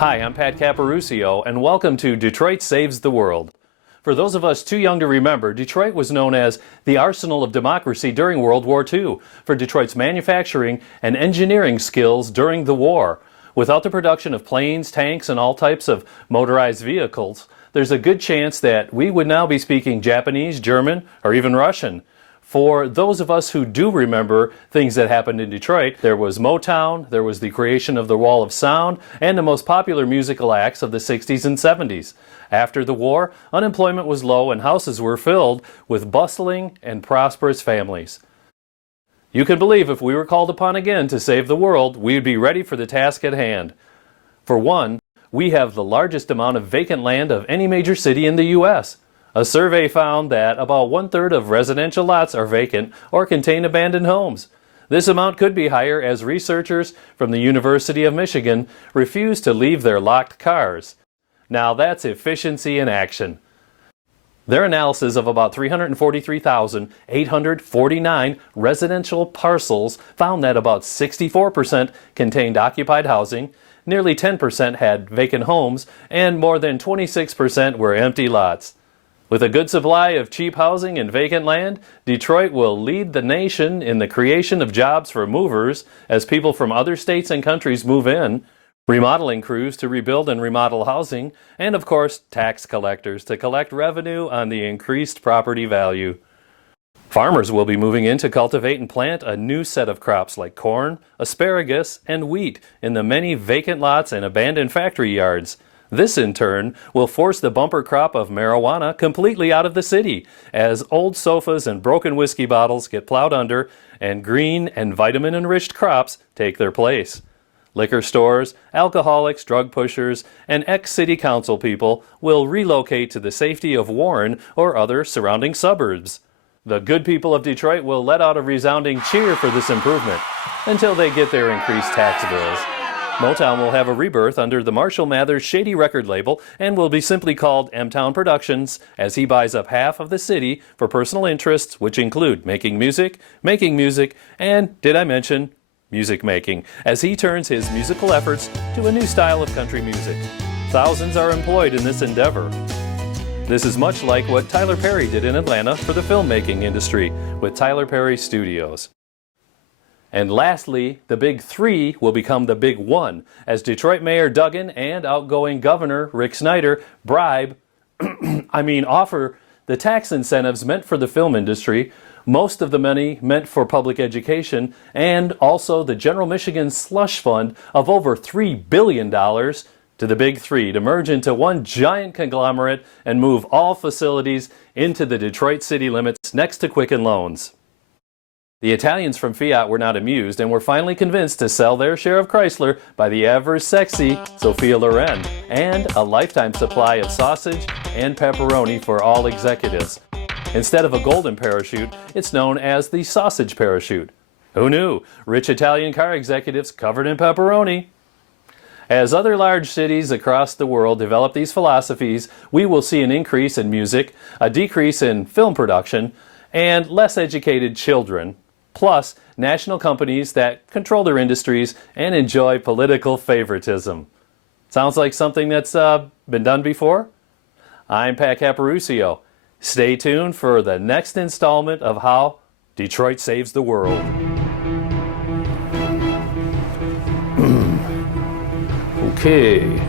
Hi, I'm Pat Caporuscio, and welcome to Detroit Saves the World. For those of us too young to remember, Detroit was known as the arsenal of democracy during World War II for Detroit's manufacturing and engineering skills during the war. Without the production of planes, tanks, and all types of motorized vehicles, there's a good chance that we would now be speaking Japanese, German, or even Russian. For those of us who do remember things that happened in Detroit, there was Motown, there was the creation of the Wall of Sound, and the most popular musical acts of the 60s and 70s. After the war, unemployment was low and houses were filled with bustling and prosperous families. You can believe if we were called upon again to save the world, we'd be ready for the task at hand. For one, we have the largest amount of vacant land of any major city in the U.S. A survey found that about 1/3 of residential lots are vacant or contain abandoned homes. This amount could be higher as researchers from the University of Michigan refuse to leave their locked cars. Now that's efficiency in action. Their analysis of about 343,849 residential parcels found that about 64% contained occupied housing, nearly 10% had vacant homes, and more than 26% were empty lots. With a good supply of cheap housing and vacant land, Detroit will lead the nation in the creation of jobs for movers as people from other states and countries move in, remodeling crews to rebuild and remodel housing, and of course, tax collectors to collect revenue on the increased property value. Farmers will be moving in to cultivate and plant a new set of crops like corn, asparagus, and wheat in the many vacant lots and abandoned factory yards. This, in turn, will force the bumper crop of marijuana completely out of the city, as old sofas and broken whiskey bottles get plowed under and green and vitamin-enriched crops take their place. Liquor stores, alcoholics, drug pushers, and ex-city council people will relocate to the safety of Warren or other surrounding suburbs. The good people of Detroit will let out a resounding cheer for this improvement until they get their increased tax bills. Motown will have a rebirth under the Marshall Mathers Shady record label and will be simply called M-Town Productions as he buys up half of the city for personal interests which include making music, and, did I mention, music making, as he turns his musical efforts to a new style of country music. Thousands are employed in this endeavor. This is much like what Tyler Perry did in Atlanta for the filmmaking industry with Tyler Perry Studios. And lastly, the Big Three will become the Big One, as Detroit Mayor Duggan and outgoing Governor Rick Snyder offer the tax incentives meant for the film industry, most of the money meant for public education, and also the General Michigan Slush Fund of over $3 billion to the Big Three to merge into one giant conglomerate and move all facilities into the Detroit city limits next to Quicken Loans. The Italians from Fiat were not amused and were finally convinced to sell their share of Chrysler by the ever-sexy Sophia Loren and a lifetime supply of sausage and pepperoni for all executives. Instead of a golden parachute, it's known as the sausage parachute. Who knew? Rich Italian car executives covered in pepperoni. As other large cities across the world develop these philosophies, we will see an increase in music, a decrease in film production, and less educated children, plus national companies that control their industries and enjoy political favoritism. Sounds like something that's been done before? I'm Pat Caporuscio. Stay tuned for the next installment of How Detroit Saves the World. Okay.